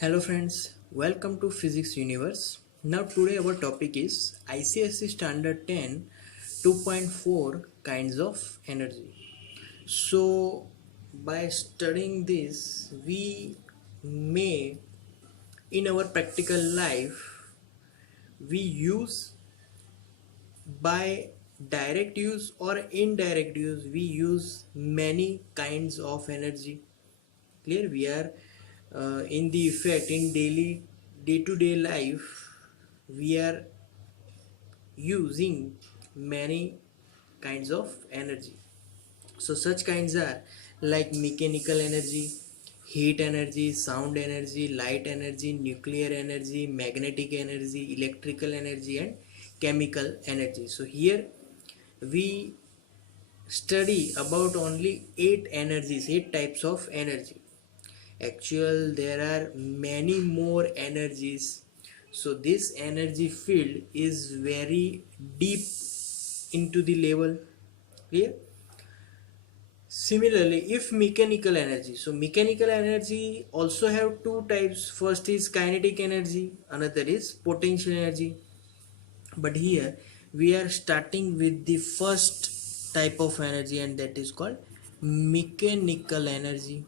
Hello friends, welcome to Physics Universe. Now today our topic is ICSE Standard 10 2.4 kinds of energy. So by studying this we may in our practical life we use by direct use or indirect use we use many kinds of energy. Clear? We are in the effect in daily day-to-day life we are using many kinds of energy. So such kinds are like mechanical energy, heat energy, sound energy, light energy, nuclear energy, magnetic energy, electrical energy, and chemical energy. So here we study about only eight types of energy. Actual there are many more energies, so this energy field is very deep into the level. Clear? Similarly, if mechanical energy, so mechanical energy also have two types. First is kinetic energy, another is potential energy. But here we are starting with the first type of energy, and that is called mechanical energy.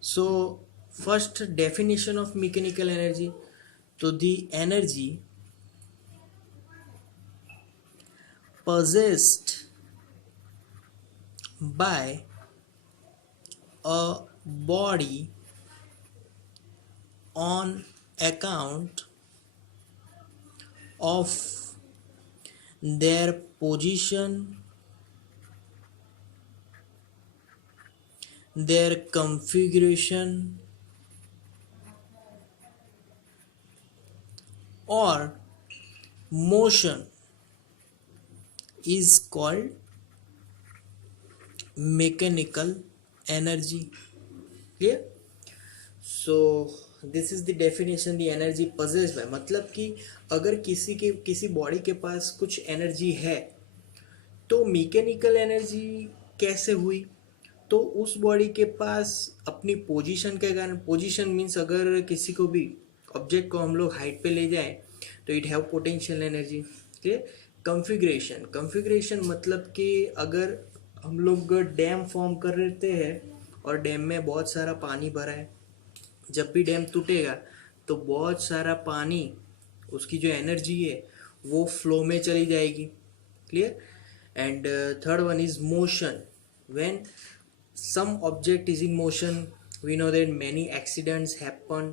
So, first definition of mechanical energy. So, the energy possessed by a body on account of their position, their configuration, or motion is called mechanical energy. Clear? So this is the definition the energy possessed bye, मतलब कि अगर किसी बॉडी के पास कुछ एनर्जी है तो mechanical energy कैसे हुई? तो उस बॉडी के पास अपनी पोजीशन के कारण, पोजीशन मीन्स अगर किसी को भी ऑब्जेक्ट को हम लोग हाइट पे ले जाएं तो it have potential energy. Clear? Configuration, configuration मतलब कि अगर हम लोग डैम फॉर्म कर लेते हैं और डैम में बहुत सारा पानी भरा है, जब भी डैम टूटेगा तो बहुत सारा पानी, उसकी जो एनर्जी है वो फ्लो में चली जाएगी. Clear? And third one is motion. When some object is in motion, we know that many accidents happen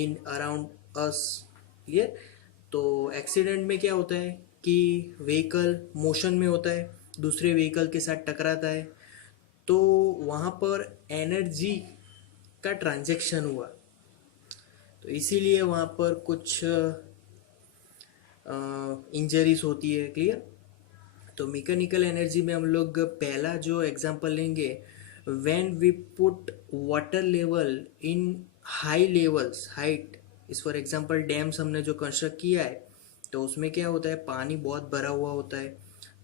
in around us. Clear? तो एक्सीडेंट में क्या होता है कि व्हीकल मोशन में होता है, दूसरे व्हीकल के साथ टकराता है, तो वहाँ पर एनर्जी का ट्रांजैक्शन हुआ, तो इसीलिए वहाँ पर कुछ इंजरीज होती है. क्लियर? तो मैकेनिकल एनर्जी में हम लोग पहला जो एग्जांपल लेंगे, when we put water level in high levels, height is for example dams हमने जो कंस्ट्रक्ट किया है तो उसमें क्या होता है, पानी बहुत भरा हुआ होता है.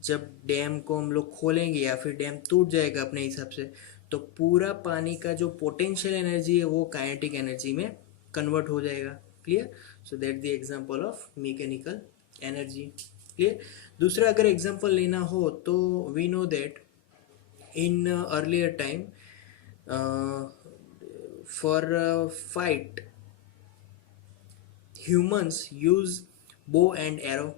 जब डैम को हम लोग खोलेंगे या फिर डैम टूट जाएगा अपने हिसाब से, तो पूरा पानी का जो पोटेंशियल एनर्जी है वो काइनेटिक एनर्जी में कन्वर्ट हो जाएगा. Clear? So that the example of mechanical energy. Clear? दूसरा अगर एग्जांपल लेना हो तो we know that in earlier time, for fight humans use bow and arrow.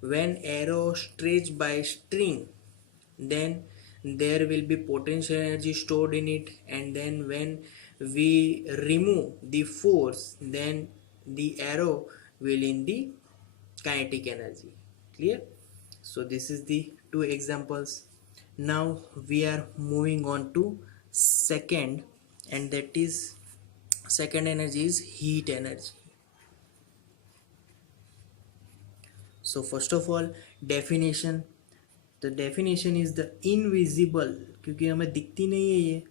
When arrow stretched by string, then there will be potential energy stored in it, and then when we remove the force, then the arrow will in the kinetic energy. Clear? So this is the two examples. Now we are moving on to second, and that is second energy is heat energy. So first of all, definition. The definition is the invisible, क्योंकि हमें दिखती नहीं है ये,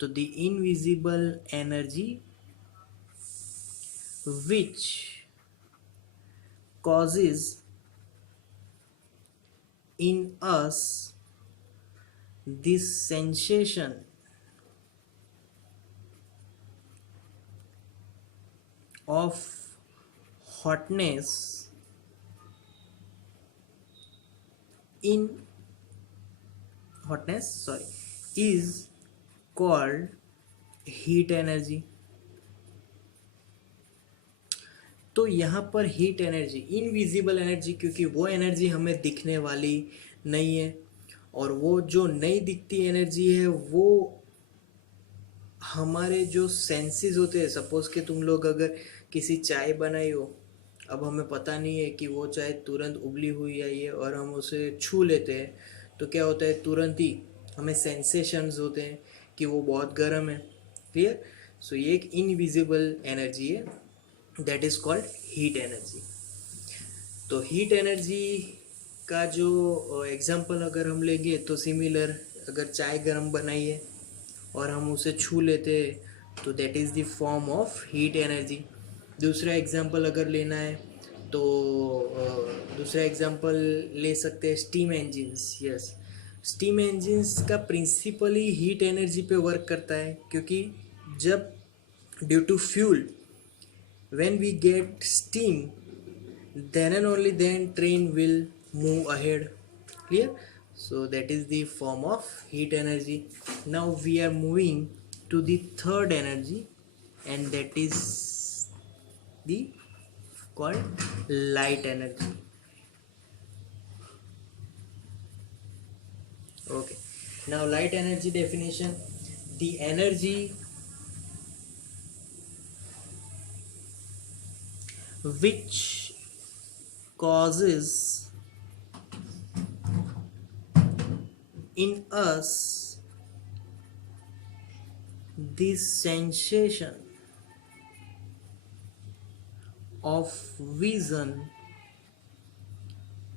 तो the invisible energy which causes in us this sensation of hotness in hotness sorry is called heat energy. तो यहाँ पर हीट एनर्जी, इनविजिबल एनर्जी, क्योंकि वो एनर्जी हमें दिखने वाली नहीं है, और वो जो नहीं दिखती एनर्जी है वो हमारे जो सेंसेस होते हैं। सपोज कि तुम लोग अगर किसी चाय बनाई हो, अब हमें पता नहीं है कि वो चाय तुरंत उबली हुई आई है, और हम उसे छू लेते हैं, तो क्या होता है, तुरंत ही हमें सेंसेशंस होते हैं कि वो बहुत गर्म है। क्लियर? सो ये एक इनविजिबल एनर्जी है, that is called heat energy. तो हीट एनर्जी का जो एग्जांपल अगर हम लेंगे तो सिमिलर, अगर चाय गर्म बनाई है और हम उसे छू लेते हैं तो that is the form of heat energy. दूसरा एग्जांपल अगर लेना है तो दूसरा एग्जांपल ले सकते हैं steam engines. Yes, steam engines का प्रिंसिपली हीट एनर्जी पे वर्क करता है, क्योंकि जब due to fuel when we get steam, then and only then train will move ahead. Clear? So that is the form of heat energy. Now we are moving to the third energy, and that is the called light energy. Okay, now light energy definition: the energy which causes in us this sensation of vision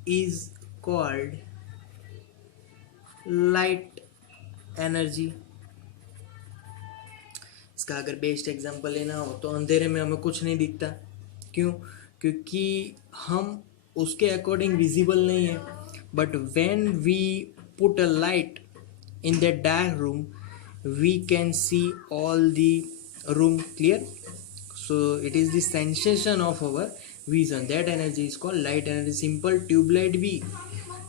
is called light energy. इसका अगर best example लेना हो तो अंधेरे में हमें कुछ नहीं दिखता। क्यों? क्योंकि हम उसके अकॉर्डिंग विजिबल नहीं है, but when we put a light in that dark room we can see all the room clear. So it is the sensation of our vision, that energy is called light energy. Simple tubelight भी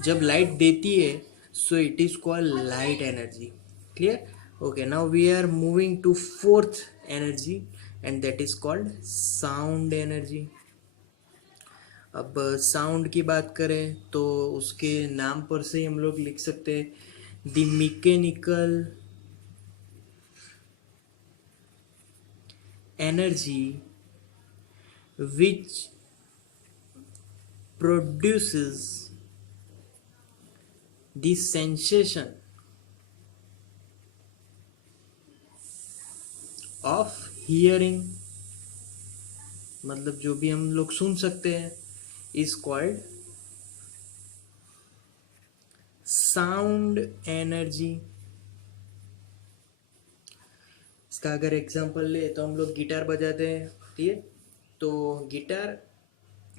जब लाइट देती है so it is called light energy. Clear? Okay, now we are moving to fourth energy, and that is called sound energy. अब साउंड की बात करें तो उसके नाम पर से ही हम लोग लिख सकते हैं the mechanical energy which produces the sensation of hearing, मतलब जो भी हम लोग सुन सकते हैं is called sound energy. इसका अगर एग्जांपल ले तो हम लोग गिटार बजाते हैं, ठीक है, तो गिटार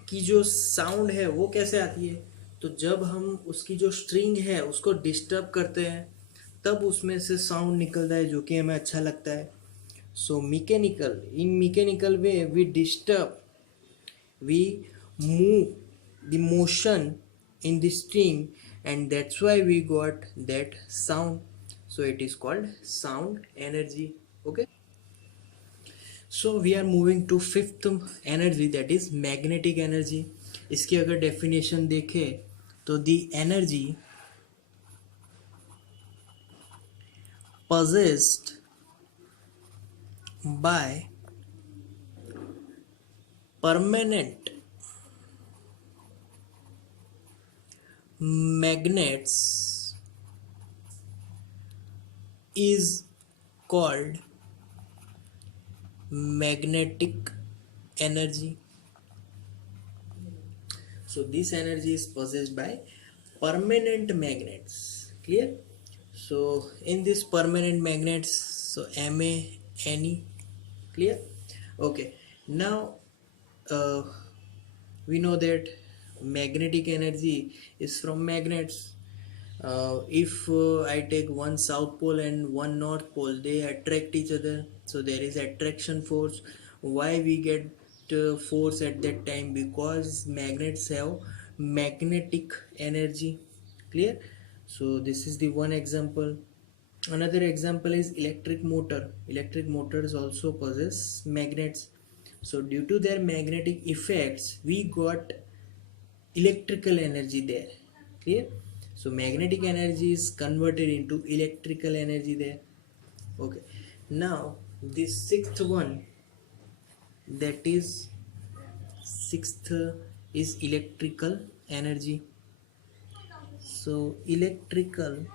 की जो साउंड है वो कैसे आती है, तो जब हम उसकी जो स्ट्रिंग है उसको डिस्टर्ब करते हैं तब उसमें से साउंड निकलता है जो कि हमें अच्छा लगता है. So mechanical, in mechanical way we disturb, we move the motion in the string, and that's why we got that sound. So it is called sound energy. Okay, so we are moving to fifth energy, that is magnetic energy. इसकी अगर definition देखें तो the energy possessed by permanent magnets is called magnetic energy. So this energy is possessed by permanent magnets. Clear? So in this permanent magnets, so Ma, Ne. Clear? Okay, now we know that magnetic energy is from magnets. If I take one south pole and one north pole, they attract each other, so there is attraction force. Why we get force at that time? Because magnets have magnetic energy. Clear? So this is the one example. Another example is electric motor. Electric motors also possess magnets. So due to their magnetic effects, we got electrical energy there. Clear? So magnetic energy is converted into electrical energy there. Okay. Now the sixth one, that is sixth is electrical energy. So electrical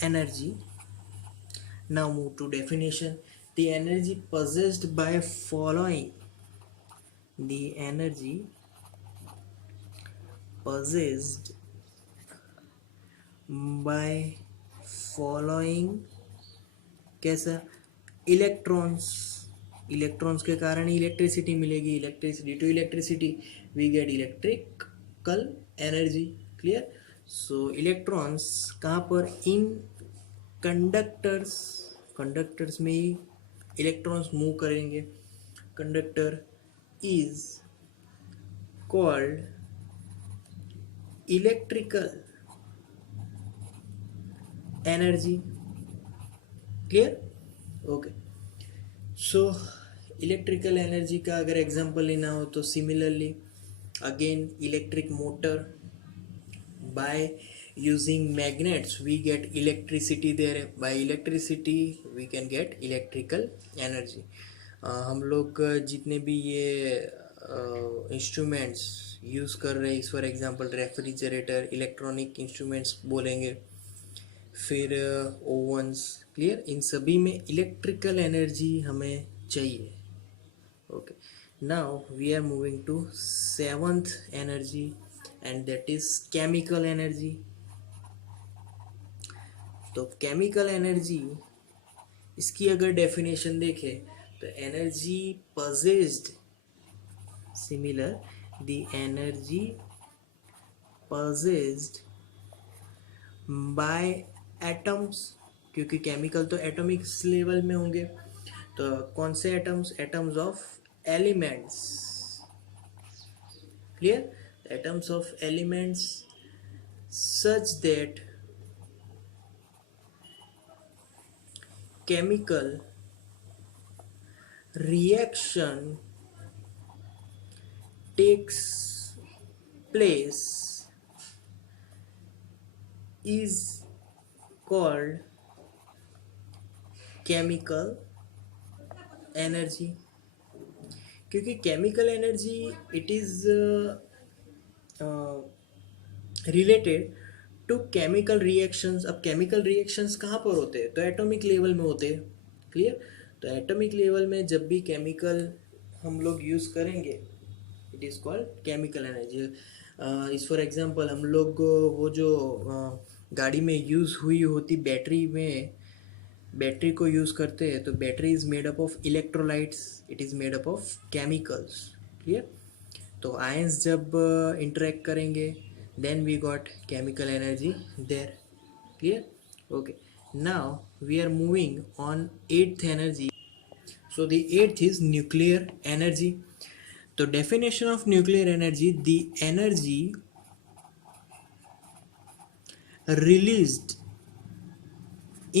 energy. Now move to definition. The energy possessed by following. The energy possessed by following कैसा? Electrons. Electrons के कारण ही electricity मिलेगी. Electricity to electricity we get electrical energy. Clear? So electrons कहाँ पर? In conductors. Conductors में ही electrons move करेंगे. Conductor is called electrical energy. Clear? Okay. So electrical energy का अगर एग्जांपल लेना हो तो similarly again electric motor, by using magnets we get electricity there. By electricity we can get electrical energy. हम लोग जितने भी ये इंस्ट्रूमेंट्स यूज़ कर रहे हैं, for example refrigerator, electronic instruments बोलेंगे, फिर ओवंस. क्लियर? इन सभी में इलेक्ट्रिकल एनर्जी हमें चाहिए. Okay. Now we are moving to seventh energy and that is chemical energy. तो केमिकल एनर्जी, इसकी अगर डेफिनेशन देखें तो energy possessed, similar the energy possessed by atoms, क्योंकि केमिकल तो एटॉमिक लेवल में होंगे. तो कौन से atoms? Atoms of elements. Clear? Atoms of elements such that chemical reaction takes place is called chemical energy. क्योंकि chemical energy it is related to chemical reactions. अब chemical reactions कहाँ पर होते हैं? तो एटॉमिक लेवल में होते हैं. क्लियर? तो एटॉमिक लेवल में जब भी केमिकल हम लोग यूज़ करेंगे it is called chemical energy. इस फॉर एग्जांपल हम लोग वो जो गाड़ी में यूज़ हुई होती बैटरी में, बैटरी को यूज़ करते हैं, तो battery is made up of electrolytes, it is made up of chemicals. Clear? तो आयंस जब इंटरेक्ट करेंगे then we got chemical energy there. Clear? Okay. Now we are moving on eighth energy. So the eighth is nuclear energy. So definition of nuclear energy: the energy released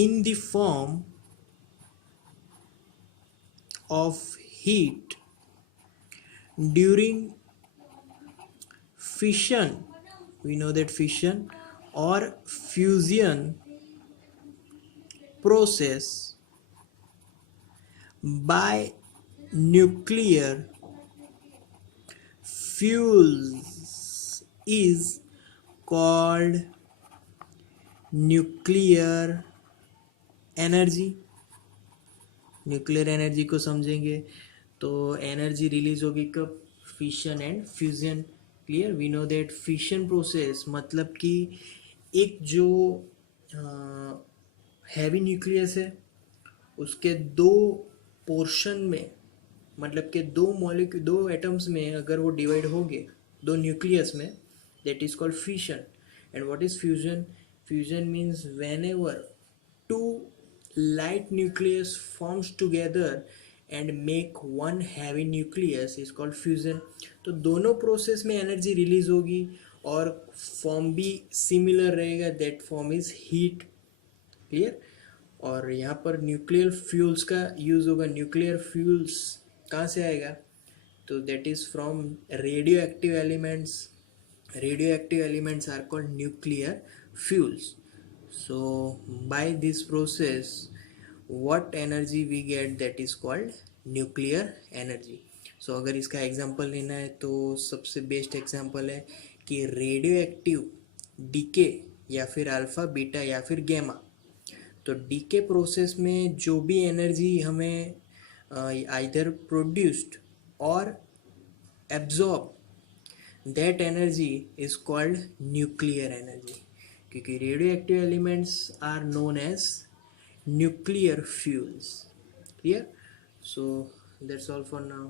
in the form of heat during fission, we know that fission or fusion process by nuclear fuels is called nuclear energy. Nuclear energy को समझेंगे तो energy release होगी कब? Fission and fusion. Clear? We know that fission process मतलब कि एक जो heavy nucleus है उसके दो पोर्शन में, मतलब कि दो एटम्स में अगर वो डिवाइड हो गए, दो न्यूक्लियस में, that is called fission. And what is fusion? Fusion means whenever two light nucleus forms together and make one heavy nucleus is called fusion. तो दोनों प्रोसेस में एनर्जी रिलीज होगी और फॉर्म भी सिमिलर रहेगा, that form is heat. Clear. और यहाँ पर न्यूक्लियर फ्यूल्स का यूज़ होगा. न्यूक्लियर फ्यूल्स कहाँ से आएगा? तो that is from radioactive elements. Radioactive elements are called nuclear fuels. So by this process what energy we get, that is called nuclear energy. So अगर इसका एग्जांपल लेना है तो सबसे बेस्ट एग्जांपल है कि रेडियो एक्टिव डीके या फिर अल्फा बीटा या फिर गैमा. तो डीके प्रोसेस में जो भी एनर्जी हमें आइदर प्रोड्यूस्ड और absorb, that energy is called nuclear energy. क्योंकि radioactive elements are known as nuclear fuels. Clear. So that's all for now.